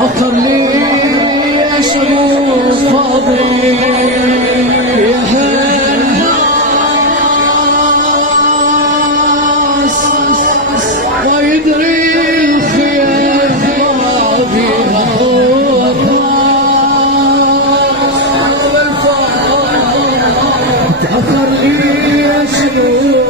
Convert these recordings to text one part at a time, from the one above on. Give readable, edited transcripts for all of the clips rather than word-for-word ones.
أطر لي أشوف فاضي يا هالناس ويدري الخير ما بيها أطر لي أشوف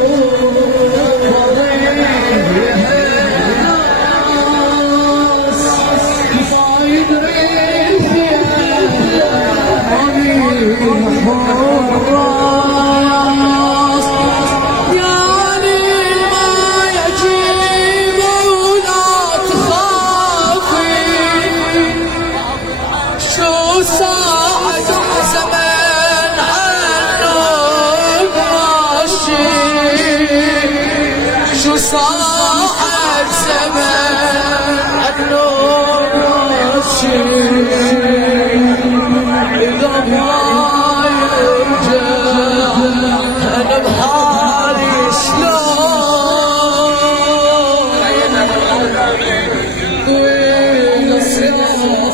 صاحب زمان النور إذا ما يرجع أنا بحالي شلون وين السيافون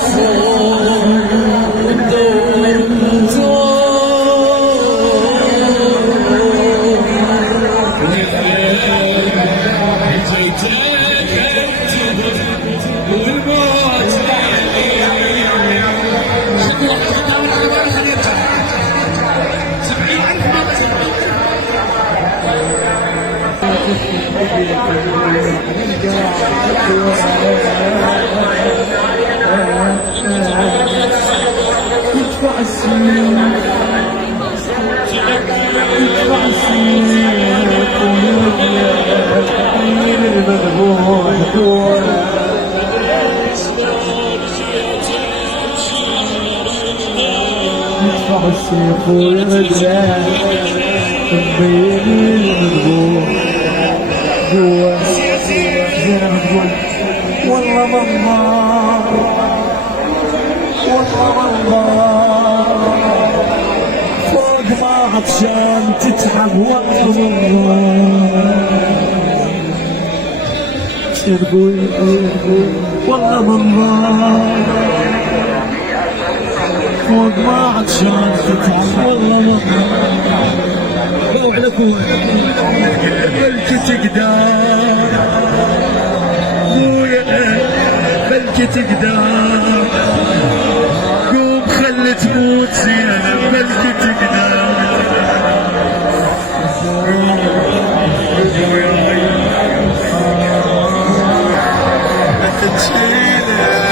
يدفع السنين يدفع السنين الحين المذبوح دونه يدفع السيف ويرجع مبين المذبوح جوا زينب تقول والله منظر والله منظر فوق ما عطشان تتعب والله منظر يقول والله منظر فوق ما عطشان تتعب والله منظر قوم لكم بلكي تقدر خويا بلكي تقدر قوم خلي تموت زينب بلكي تقدر تشيله